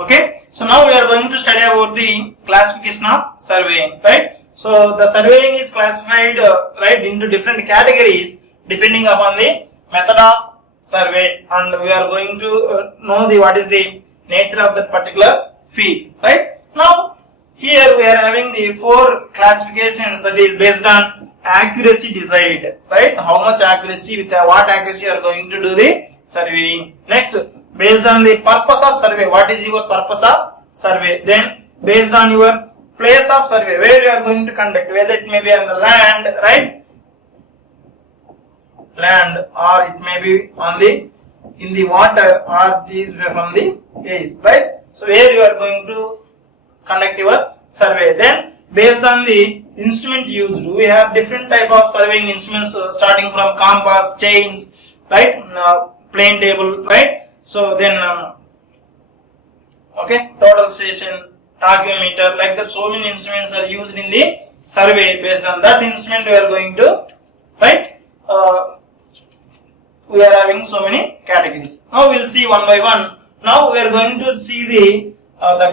Okay, so now we are going to study about the classification of surveying, right? So the surveying is classified right into different categories depending upon the method of survey, and we are going to know the what is the nature of that particular field, right? Now here we are having the 4 classifications, that is based on accuracy desired, right? How much accuracy, with what accuracy you are going to do the surveying. Next, based on the purpose of survey, what is your purpose of survey. Then based on your place of survey, where you are going to conduct, whether it may be on the land, right? Land, or it may be on the in the water, or these from the air, right? So where you are going to conduct your survey. Then based on the instrument used, we have different type of surveying instruments starting from compass, chains, right? Plane table, right? So then okay, total station, tachymeter, like that, so many instruments are used in the survey. Based on that instrument we are going to, right, we are having so many categories. Now we will see one by one. Now we are going to see the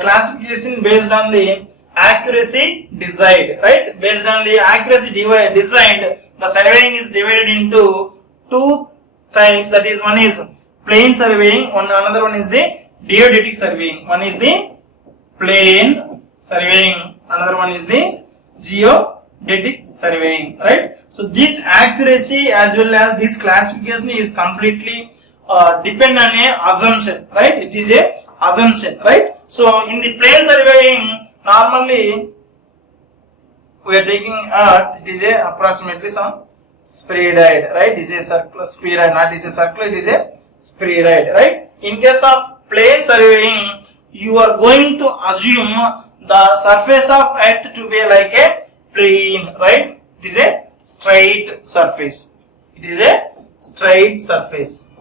classification based on the accuracy desired, right? Based on the accuracy desired, the surveying is divided into 2 types, that is, one is plane surveying, another one is the geodetic surveying. One is the plane surveying, another one is the geodetic surveying, right? So this accuracy as well as this classification is completely depend on a assumption, right? It is a assumption, right? So in the plane surveying, normally we are taking earth, it is a approximately some spheroid, right? It is a circular spheroid, not is a circle, it is a spheroid, right? In case of plane surveying, you are going to assume the surface of earth to be like a plane, right? It is a straight surface. It is a straight surface.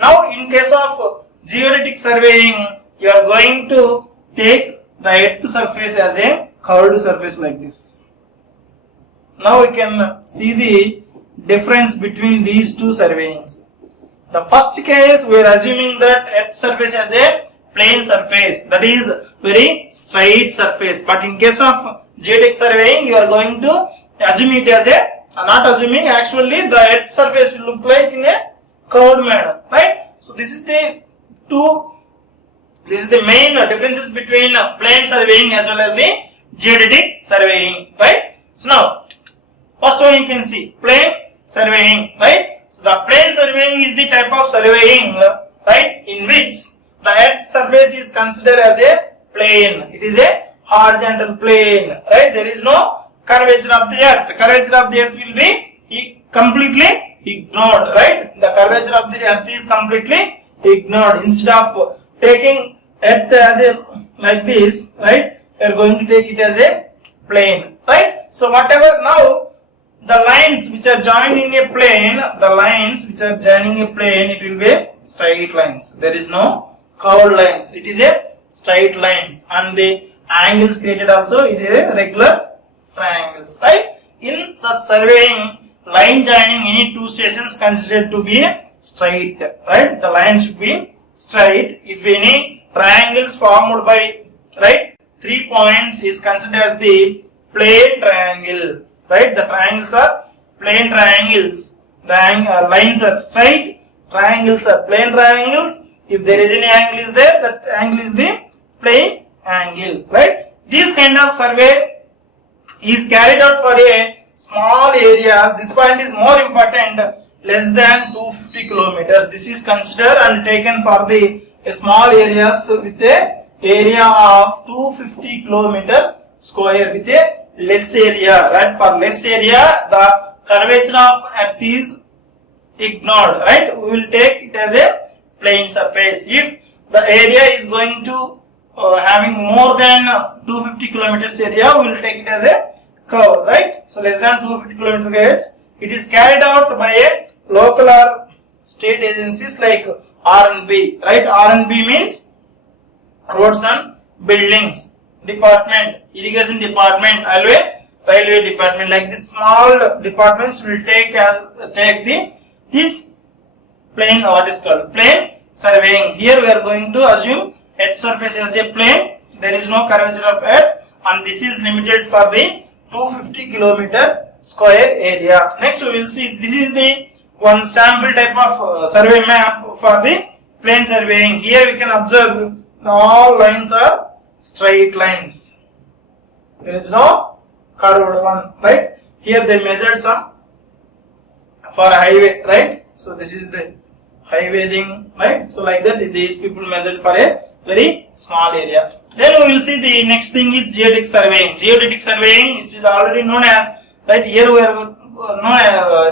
Now in case of geodetic surveying, you are going to take the earth surface as a curved surface like this. Now we can see the difference between these 2 surveyings. The first case, we are assuming that earth surface as a plane surface, that is very straight surface. But in case of geodetic surveying, you are going to assume it as a, not assuming, actually the earth surface will look like in a curved manner, right? So this is the main differences between plane surveying as well as the geodetic surveying, right? So now first one you can see plane surveying, right? So the plane surveying is the type of surveying, right, in which the earth surface is considered as a plane. It is a horizontal plane, right? There is no curvature of the earth. The curvature of the earth will be completely ignored, right? The curvature of the earth is completely ignored. Instead of taking earth as a like this, right, we are going to take it as a plane, right? So whatever, now the lines which are joined in a plane, it will be straight lines. There is no curved lines. It is a straight lines, and the angles created also, it is a regular triangles, right? In such surveying, line joining any 2 stations considered to be straight, right? The line should be straight. If any triangles formed by, right, 3 points is considered as the plane triangle, right? The triangles are plane triangles. The lines are straight, triangles are plane triangles. If there is any angle is there, that angle is the plane angle, right? This kind of survey is carried out for a small area. This point is more important, less than 250 kilometers. This is considered and taken for the small areas with a area of 250 kilometer square, with a less area, right? For less area, the curvature of earth is ignored, right? We will take it as a plane surface. If the area is going to having more than 250 kilometers area, we will take it as a curve, right? So less than 250 kilometers, it is carried out by a local or state agencies like R&B, right? R&B means roads and buildings department, irrigation department, railway department. Like this small departments will take this plane, what is called plane surveying. Here we are going to assume earth surface as a plane, there is no curvature of earth, and this is limited for the 250 kilometer square area. Next we will see, this is the one sample type of survey map for the plane surveying. Here we can observe all lines are straight lines. There is no curved one, right? Here they measured some for a highway, right? So this is the highway thing, right? So like that, these people measured for a very small area. Then we will see the next thing is geodetic surveying. Geodetic surveying, which is already known as, right? Here we are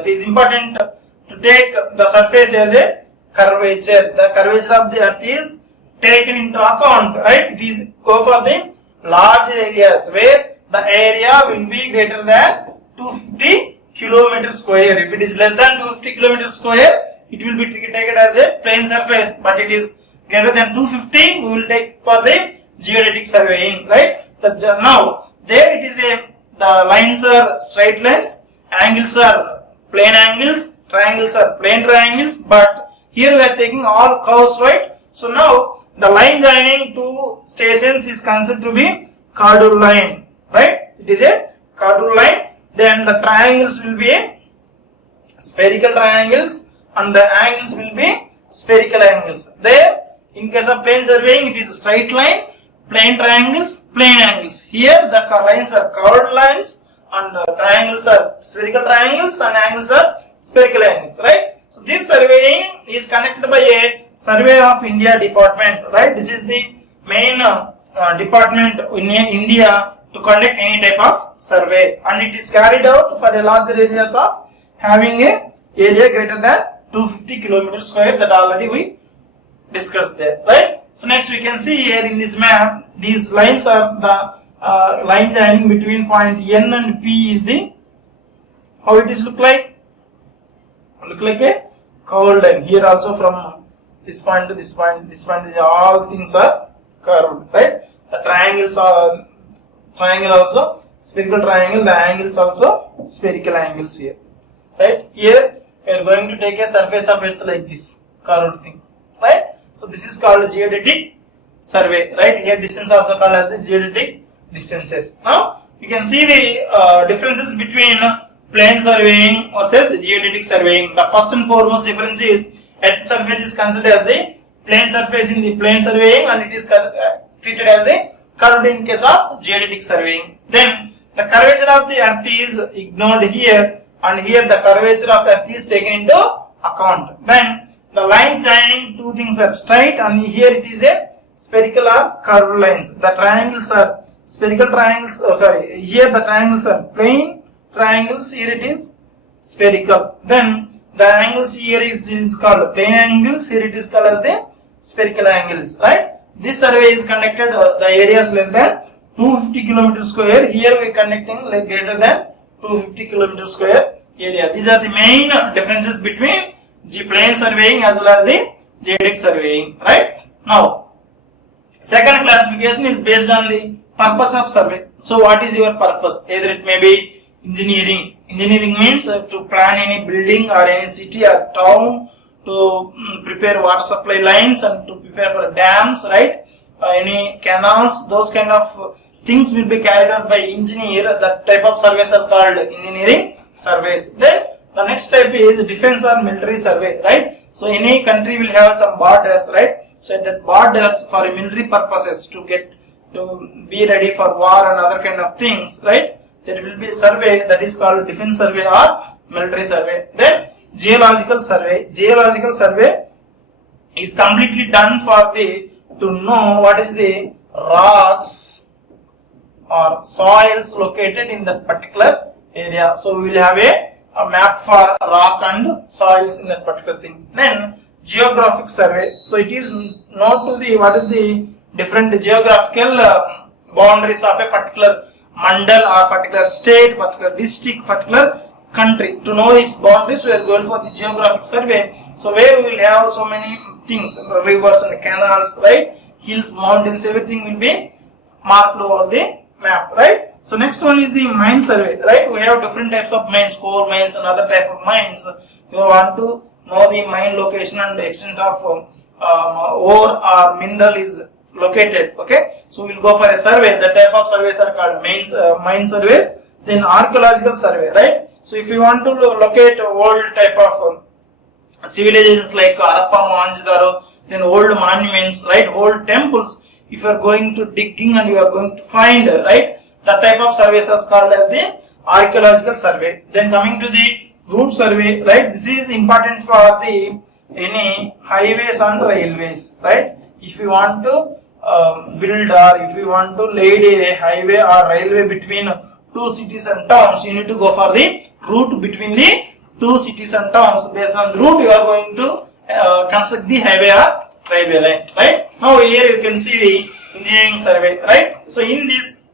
it is important to take the surface as a curvature. The curvature of the earth is taken into account, right? It is go for the large areas where the area will be greater than 250 kilometer square. If it is less than 250 kilometer square, it will be taken as a plane surface, but it is greater than 250, we will take for the geodetic surveying, right? Now there it is the lines are straight lines, angles are plane angles, triangles are plane triangles, but here we are taking all curves, right? So now the line joining two stations is considered to be chordal line, right? It is a chordal line. Then the triangles will be spherical triangles and the angles will be spherical angles. There, in case of plane surveying, it is a straight line, plane triangles, plane angles. Here the lines are curved lines and the triangles are spherical triangles and angles are spherical angles, right? So this surveying is conducted by a Survey of India department, right? This is the main department in India to conduct any type of survey, and it is carried out for the larger areas of having a area greater than 250 kilometer square, that already we discussed there, right? So next we can see here in this map, these lines are the line joining between point N and P is the, how it is look like a curved line. Here also from this point to this point, all things are curved, right? The triangles are triangle also spherical triangle, the angles also spherical angles here, right? Here we are going to take a surface of earth like this curved thing, right? So this is called geodetic survey, right? Here distance also called as the geodetic distances. Now you can see the differences between plane surveying versus geodetic surveying. The first and foremost difference is earth surface is considered as the plane surface in the plane surveying, and it is treated as the curved in case of geodetic surveying. Then the curvature of the earth is ignored here, and here the curvature of the earth is taken into account. Then the lines joining two things are straight, and here it is a spherical or curved lines. The triangles are spherical triangles. Here the triangles are plane triangles. Here it is spherical. Then the angles here is called plane angles. Here it is called as the spherical angles. Right? This survey is conducted the areas less than 250 km square. Here we are conducting like greater than 250 km square area. These are the main differences between the plane surveying as well as the geodetic surveying. Right? Now, second classification is based on the purpose of survey. So, what is your purpose? Either it may be engineering. Engineering means to plan any building or any city or town, to prepare water supply lines and to prepare for dams, right? Any canals, those kind of things will be carried out by engineer. That type of surveys are called engineering surveys. Then the next type is defense or military survey, right? So any country will have some borders, right? So that borders for military purposes to be ready for war and other kind of things, right? There will be a survey that is called defense survey or military survey. Then geological survey. Geological survey is completely done for to know what is the rocks or soils located in that particular area. So we will have a map for rock and soils in that particular thing. Then geographic survey. So it is not to the what is the different geographical boundaries of a particular mandal or particular state, particular district, particular country. To know its boundaries, we are going for the geographic survey. So where we will have so many things, rivers and canals, right? Hills, mountains, everything will be marked over the map, right? So next one is the mine survey, right? We have different types of mines, coal mines and other type of mines. You want to know the mine location and the extent of ore or mineral is located. Okay, so we'll go for a survey. The type of surveys are called mine surveys, then archaeological survey, right? So if you want to locate old type of civilizations like Harappa, Mohenjo-daro, then old monuments, right, old temples, if you are going to digging and you are going to find, right, that type of surveys is called as the archaeological survey. Then coming to the route survey, right, this is important for the any highways and railways, right? If you want to build or if you want to lay a highway or railway between two cities and towns, you need to go for the route between the two cities and towns. Based on the route, you are going to construct the highway or railway line, right? Now here you can see the engineering survey, right? So in this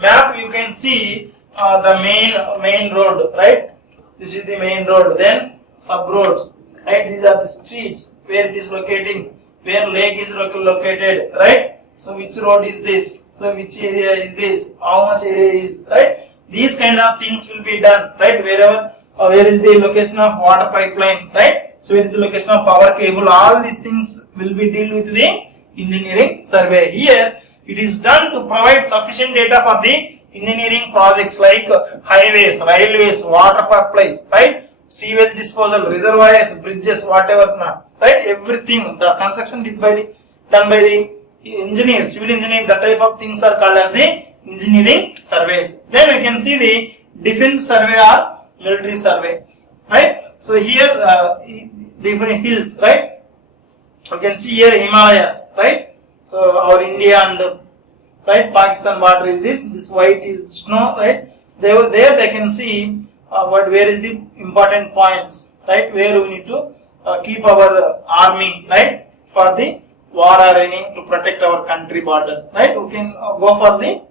map you can see the main road, right? This is the main road. Then sub roads, right? These are the streets where it is locating, where lake is located, right? So which road is this? So which area is this? How much area is, right? These kind of things will be done, right? Wherever where is the location of water pipeline, right? So where is the location of power cable? All these things will be dealt with the engineering survey. Here it is done to provide sufficient data for the engineering projects like highways, railways, water pipeline, right? Sewage disposal, reservoirs, bridges, whatever not, right? Everything, the construction done by the engineers, civil engineering, that type of things are called as the engineering surveys. Then we can see the defense survey or military survey, right? So here different hills, right? You can see here Himalayas, right? So our India and right Pakistan border is this white is snow, right? There they can see where is the important points, right? Where we need to keep our army, right, for the war or any to protect our country borders, right? We can go for the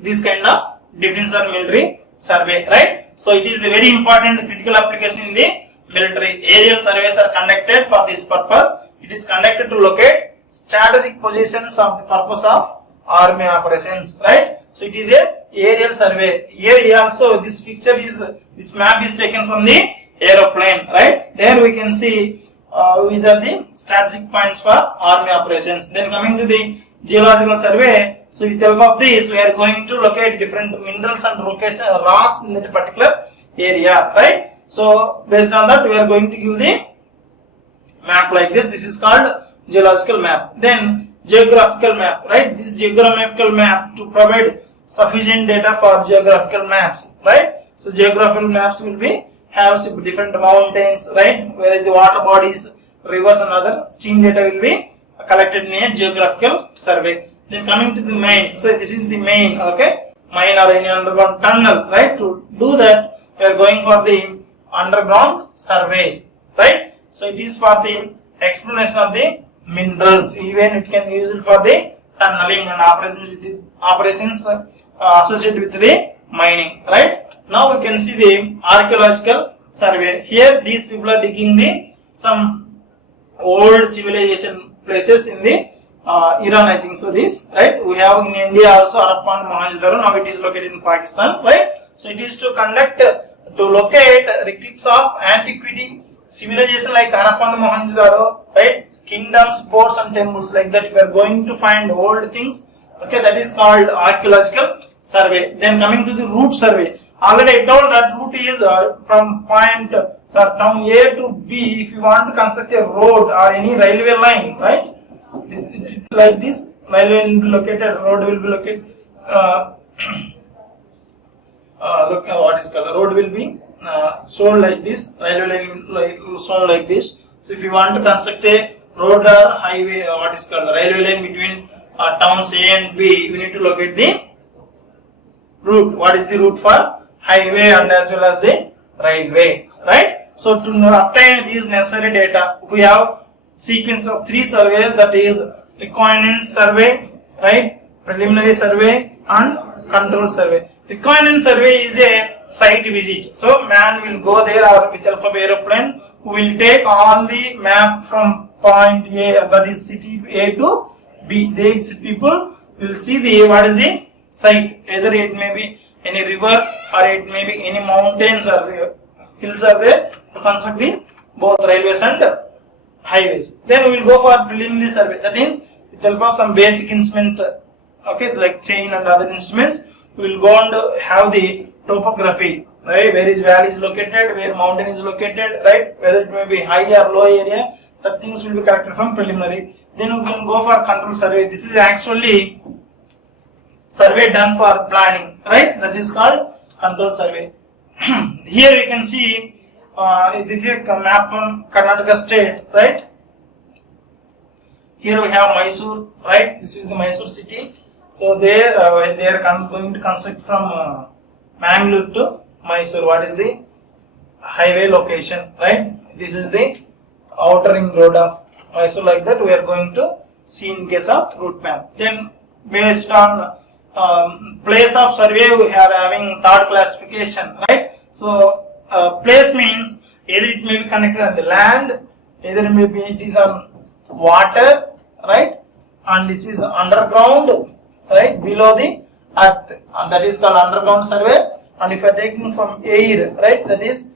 this kind of defense or military survey, right? So it is the very important critical application in the military. Aerial surveys are conducted for this purpose. It is conducted to locate strategic positions of the purpose of army operations, right? So it is a aerial survey. Here also this picture is, this map is taken from the aeroplane, right? There we can see which are the strategic points for army operations. Then coming to the geological survey, so with help of this we are going to locate different minerals and rocks in that particular area, right? So based on that we are going to give the map like this. This is called geological map. Then geographical map, right? This geographical map to provide sufficient data for geographical maps, right? So geographical maps will be have different mountains, right? Where the water bodies, rivers and other stream data will be collected in a geographical survey. Then coming to the mine, so this is the mine, okay? Mine or any underground tunnel, right? To do that, we are going for the underground surveys, right? So it is for the exploration of the minerals. Even it can use it for the tunneling and operations associated with the mining, right? Now we can see the archaeological survey. Here these people are digging some old civilization places in the Iran, I think so. This, right? We have in India also Harappa and Mohenjo-daro. Now it is located in Pakistan, right? So it is to locate relics of antiquity civilization like Harappa and Mohenjo-daro, right? Kingdoms, ports and temples, like that. We are going to find old things. Okay, that is called archaeological survey. Then coming to the route survey. Already I told that route is from point town A to B. If you want to construct a road or any railway line, right? Like this, railway will be located, road will be located. Look what is called. The road will be shown like this. Railway line will shown like this. So if you want to construct a road or highway, what is called the railway line between towns A and B, you need to locate the route. What is the route for highway and as well as the railway, right? So to obtain these necessary data, we have sequence of 3 surveys, that is reconnaissance survey, right, preliminary survey and control survey. Reconnaissance survey is a site visit. So man will go there or with help of aeroplane, who will take all the map from point A, that is city A to B. These people will see the what is the site. Either it may be any river or it may be any mountains or hills are there to construct the both railways and highways. Then we will go for preliminary survey. That means with help of some basic instrument, okay, like chain and other instruments, we will go and have the topography, right? Where is valley is located, where mountain is located, right? Whether it may be high or low area, the things will be collected from preliminary. Then we can go for control survey. This is actually survey done for planning, right? That is called control survey. Here you can see this is a map from Karnataka state, right? Here we have Mysore, right? This is the Mysore city. So they are going to construct from Mangalore to Mysore. What is the highway location, right? This is the outer ring road of Mysore. Like that, we are going to see in case of route map. Then based on place of survey, we are having third classification, right? So place means either it may be connected on the land, either maybe it is on water, right? And this is underground, right, below the earth, and that is called underground survey. And if you are taking from air, right, that is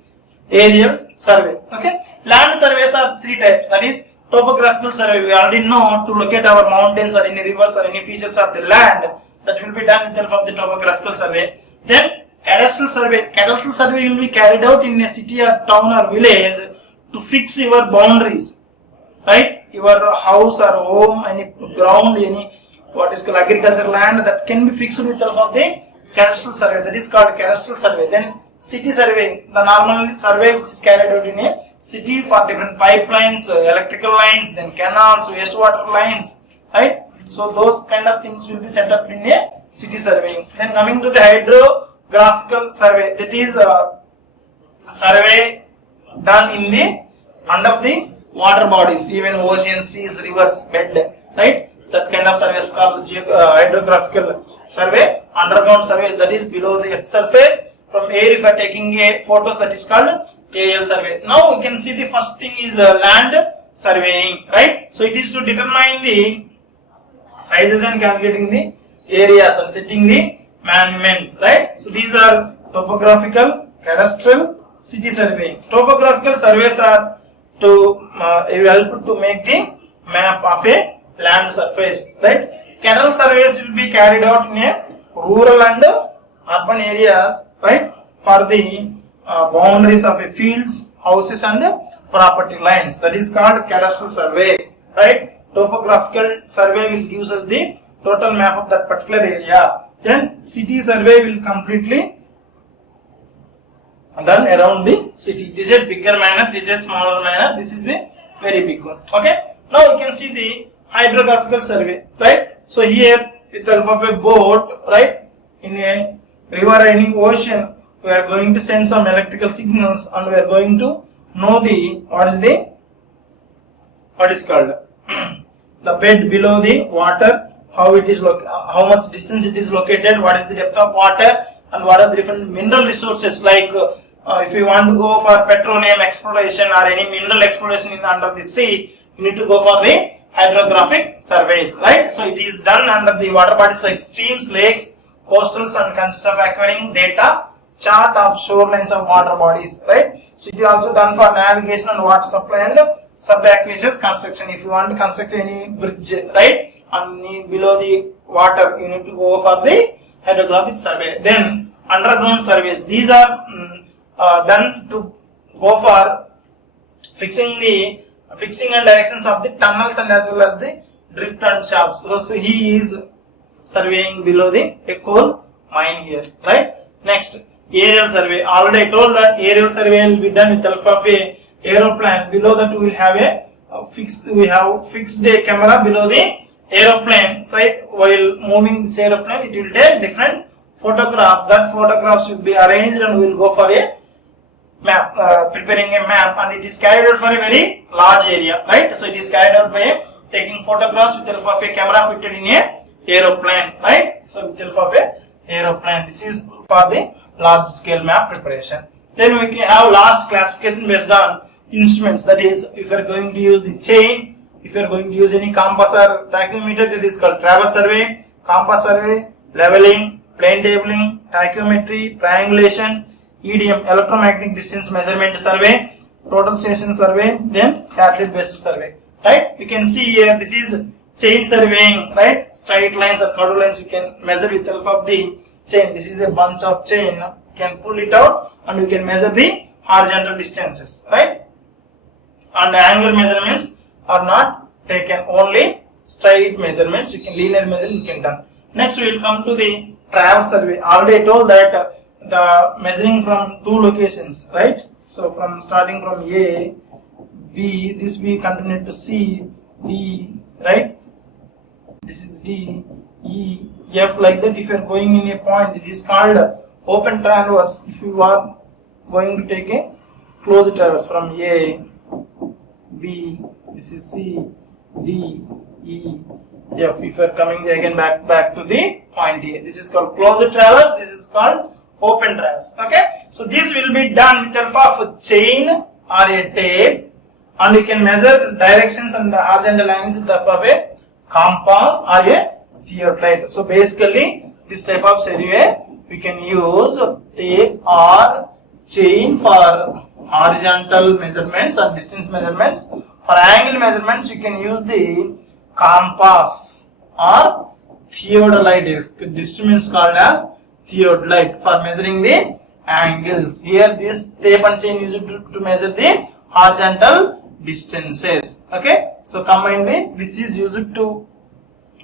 aerial survey. Okay, land surveys are three types. That is topographical survey. We already know to locate our mountains or any rivers or any features of the land. That will be done with help of the topographical survey. Then cadastral survey. Cadastral survey will be carried out in a city or town or village to fix your boundaries, right? Your house or home, any ground, any what is called agricultural land, that can be fixed with help of the cadastral survey. That is called cadastral survey. Then city survey, the normal survey which is carried out in a city for different pipelines, electrical lines, then canals, wastewater lines, right? So those kind of things will be set up in a city surveying. Then coming to the hydrographical survey, that is survey done in the under the water bodies, even oceans, seas, rivers, bed, right? That kind of survey is called hydrographical survey. Underground surveys, that is below the earth surface. From air, if you are taking a photos, that is called aerial survey. Now we can see the first thing is land surveying, right? So it is to determine the sizes and calculating the areas and setting the monuments, right? So these are topographical, cadastral, city surveying. Topographical surveys are to help to make the map of a land surface, right? Canal surveys will be carried out in a rural and urban areas, right? For the boundaries of a fields, houses and property lines. That is called cadastral survey, right? Topographical survey will give us the total map of that particular area. Then city survey will completely done around the city. This is a bigger manner, this is a smaller manner, this is the very big one. Okay. Now you can see the hydrographical survey, right? So here with the help of a boat, right, in a river or any ocean, we are going to send some electrical signals and we are going to know the what is called the bed below the water, how it is how much distance it is located, what is the depth of water, and what are the different mineral resources. Like if you want to go for petroleum exploration or any mineral exploration in under the sea, you need to go for the hydrographic surveys, right? So it is done under the water bodies like streams, lakes, coastals, and consists of acquiring data chart of shorelines of water bodies, right? So it is also done for navigation and water supply and subaqueous construction. If you want to construct any bridge, right, and below the water, you need to go for the hydrographic survey. Then underground surveys, these are done to go for fixing and directions of the tunnels and as well as the drift and shafts. So he is surveying below the coal mine here, right? Next, aerial survey. Already I told that aerial survey will be done with help of a aeroplane. Below that we will have fixed a camera below the aeroplane. So while moving this aeroplane, it will take different photographs. That photographs will be arranged and we will go for a map, preparing a map, and it is carried out for a very large area, right? So it is carried out by taking photographs with help of a camera fitted in a aeroplane, right? So with help of a aeroplane, this is for the large scale map preparation. Then we can have last classification based on instruments. That is, if you are going to use the chain, if you are going to use any compass or tachymeter, it is called traverse survey, compass survey, leveling, plane tabling, tachymetry, triangulation, EDM, electromagnetic distance measurement survey, total station survey, then satellite based survey, right? We can see here this is chain surveying, right? Straight lines or curved lines you can measure with help of the chain. This is a bunch of chain, you can pull it out and you can measure the horizontal distances, right? And the angular measurements are not taken, only straight measurements. You can linear measure, you can done. Next we will come to the travel survey. Already I told that the measuring from two locations, right? So from starting from A, B, this we continue to C, D, right? This is D, E, F, like that. If you are going in a point, it is called open traverse. If you are going to take a closed traverse from A, B, this is C, D, E, F. If you are coming again back to the point A, this is called closed traverse. This is called open traverse. Okay, so this will be done with help of a chain or a tape, and you can measure directions and the horizontal angles with help of a compass or a theodolite. So basically, this type of survey we can use tape or chain for horizontal measurements and distance measurements. For angle measurements, you can use the compass or theodolite. The instruments called as theodolite for measuring the angles. Here, this tape and chain used to measure the horizontal distances. Okay, so combinedly, this is used to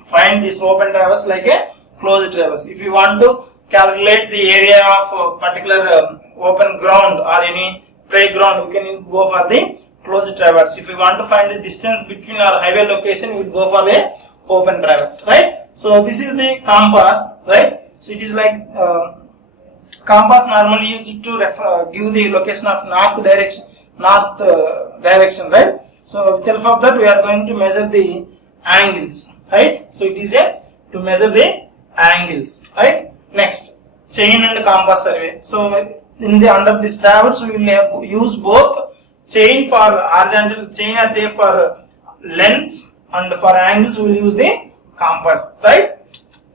find this open traverse like a closed traverse. If you want to calculate the area of a particular open ground or any playground, you can go for the closed traverse. If you want to find the distance between our highway location, you will go for the open traverse, right? So this is the compass, right? So it is like compass normally used to give the location of north direction, right? So with help of that we are going to measure the angles, right? So it is to measure the angles, right? Next, chain and compass survey. So in the under this traverse we will use both chain for horizontal, chain or tape for lengths, and for angles we will use the compass, right?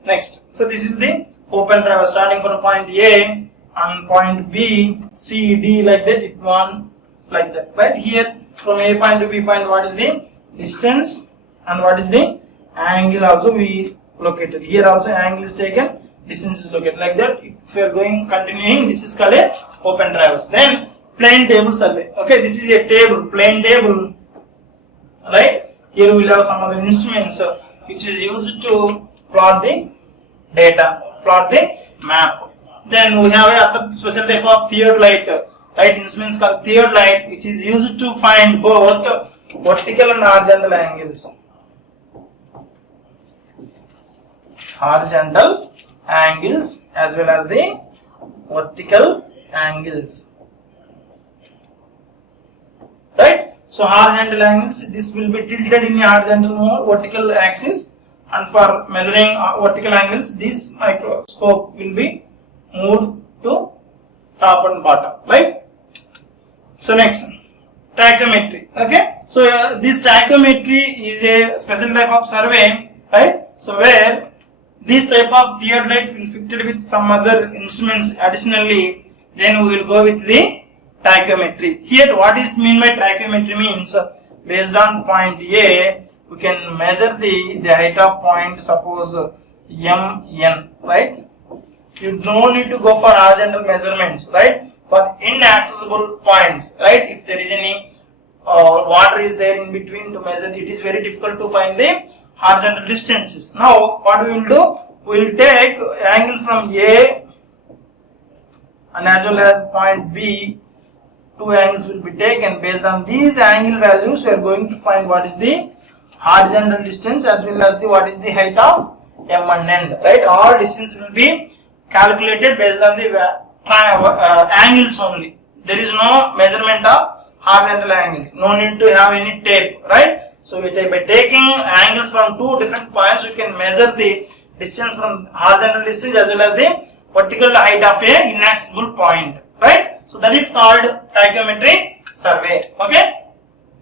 Next, so this is the open traverse starting from point A and point B, C, D, like that, it one like that, right? Here from A point to B point, what is the distance and what is the angle also we located. Here also angle is taken, distance is located, like that. If you are going continuing, this is called a open traverse. Then plane table survey. Okay, this is a table, plane table, right? Here we will have some other instruments which is used to plot the data, plot the map. Then we have a special type of theodolite, right? Instruments called theodolite, which is used to find both vertical and horizontal angles. Horizontal angles as well as the vertical angles, right? So horizontal angles, this will be tilted in a horizontal mode, vertical axis, and for measuring vertical angles, this microscope will be moved to top and bottom, right? So next, tachometry. Okay, so this tachometry is a special type of survey, right? So where this type of theodolite will be fitted with some other instruments additionally, then we will go with the tachometry. Here what is mean by tachometry means, based on point A, we can measure the height of point, suppose MN, right? You don't need to go for horizontal measurements, right? For inaccessible points, right? If there is any water is there in between to measure, it is very difficult to find the horizontal distances. Now what we will do, we will take angle from A and as well as point B. Two angles will be taken. Based on these angle values, we are going to find what is the horizontal distance as well as the what is the height of M and N, right? All distance will be calculated based on the angles only. There is no measurement of horizontal angles. No need to have any tape, right? So by taking angles from two different points, you can measure the distance from horizontal distance as well as the vertical height of a inaccessible point, right? So that is called tachometry survey. Okay,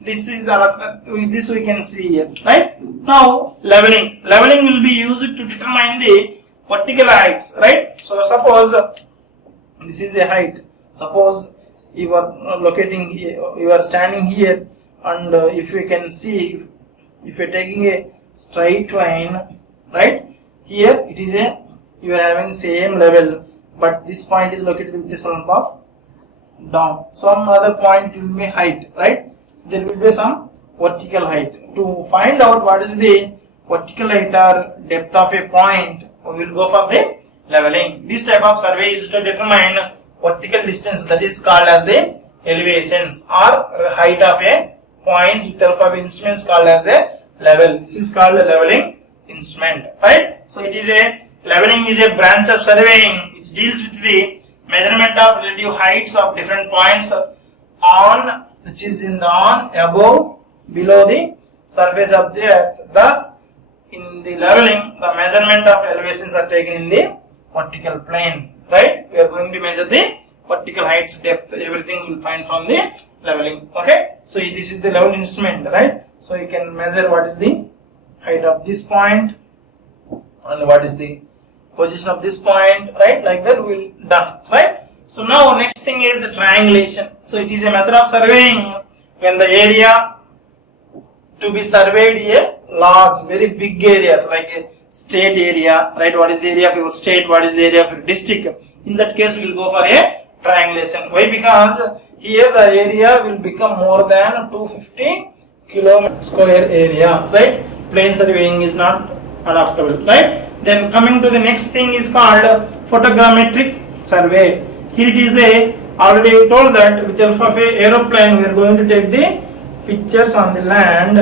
this is this we can see here, right? Now leveling. Leveling will be used to determine the vertical heights, right? So suppose this is the height. Suppose you are locating here, you are standing here, and if you can see, if you are taking a straight line, right, here it is a, you are having same level, but this point is located with the slope of down. Some other point will be height, right? So there will be some vertical height. To find out what is the vertical height or depth of a point, we will go for the leveling. This type of survey is to determine vertical distance, that is called as the elevations, or height of a points with help of instruments called as the level. This is called a leveling instrument, right? So it is a leveling is a branch of surveying which deals with the measurement of relative heights of different points on, which is in the on, above, below the surface of the earth. Thus, in the leveling, the measurement of elevations are taken in the vertical plane, right? We are going to measure the vertical heights, depth, everything you will find from the leveling. Okay, so this is the level instrument, right? So you can measure what is the height of this point and what is the position of this point, right? Like that we will done, right? So now next thing is triangulation. So it is a method of surveying when the area to be surveyed a large, very big areas like a state area, right? What is the area of your state? What is the area of your district? In that case, we will go for a triangulation. Why? Because here the area will become more than 250 km square area, right? Plane surveying is not adaptable, right? Then coming to the next thing is called photogrammetric survey. Here it is a, already told that with the help of a aeroplane we are going to take the pictures on the land.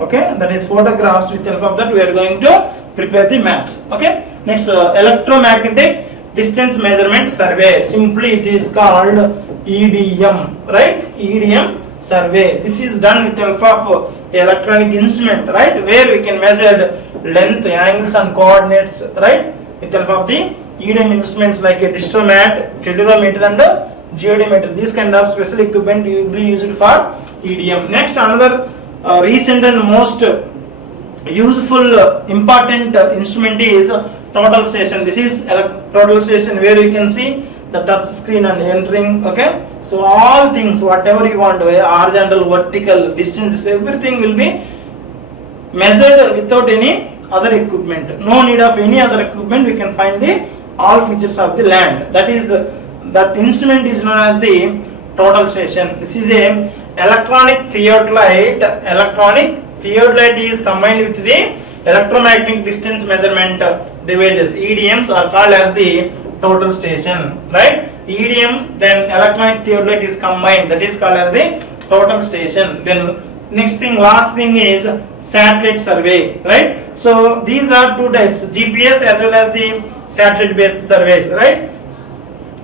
Okay, that is photographs. With the help of that we are going to prepare the maps. Okay, next electromagnetic distance measurement survey. Simply it is called EDM, right? EDM survey. This is done with the help of electronic instrument, right? Where we can measure length, angles and coordinates, right? With the help of the EDM instruments like a distromat, tellurimeter and geodemeter. This kind of special equipment will be used for EDM. Next, another recent and most useful important instrument is total station. This is total station where you can see the touch screen and entering. Okay, so all things, whatever you want, horizontal, vertical, distances, everything will be measured without any other equipment. No need of any other equipment. We can find the all features of the land. That is, that instrument is known as the total station. This is a electronic theodolite. Electronic theodolite is combined with the electromagnetic distance measurement devices. EDMs are called as the total station, right? EDM, then electronic theodolite is combined, that is called as the total station. Then next thing, last thing is satellite survey, right? So these are two types, GPS as well as the satellite based surveys, right?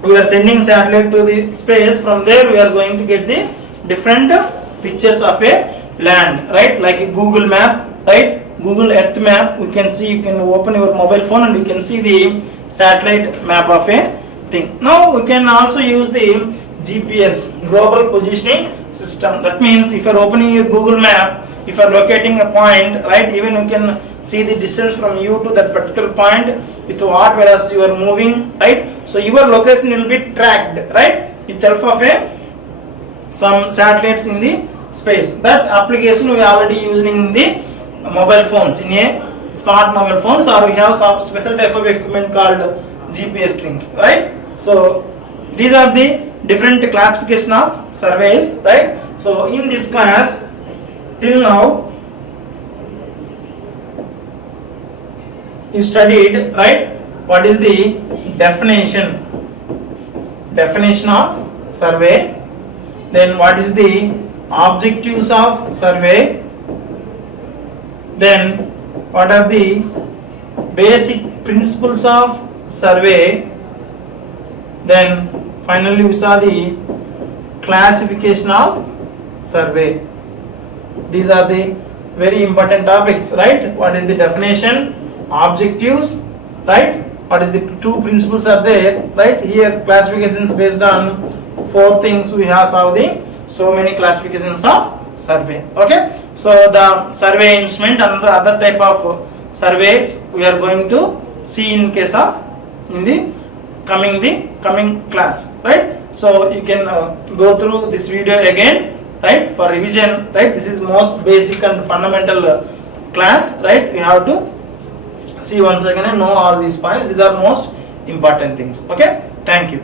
We are sending satellite to the space. From there we are going to get the different pictures of a land, right? Like a Google map, right? Google Earth map. You can see, you can open your mobile phone and you can see the satellite map of a thing. Now we can also use the GPS, global positioning system. That means if you are opening your Google map, if you are locating a point, right, even you can see the distance from you to that particular point with what velocity you are moving, right? So your location will be tracked, right, with the help of some satellites in the space. That application we are already using in the mobile phones, in a smart mobile phones, or we have some special type of equipment called GPS things, right? So these are the different classification of surveys, right? So in this class till now you studied, right, what is the definition of survey, then what is the objectives of survey, then what are the basic principles of survey, then finally we saw the classification of survey. These are the very important topics, right? What is the definition, objectives, right? What is the two principles are there, right? Here classifications based on four things we have saw the so many classifications of survey. Okay, so the survey instrument and the other type of surveys we are going to see in case of in the coming class, right? So you can go through this video again, right, for revision, right. This is most basic and fundamental class, right. You have to see once again and know all these points. These are most important things. Okay, thank you.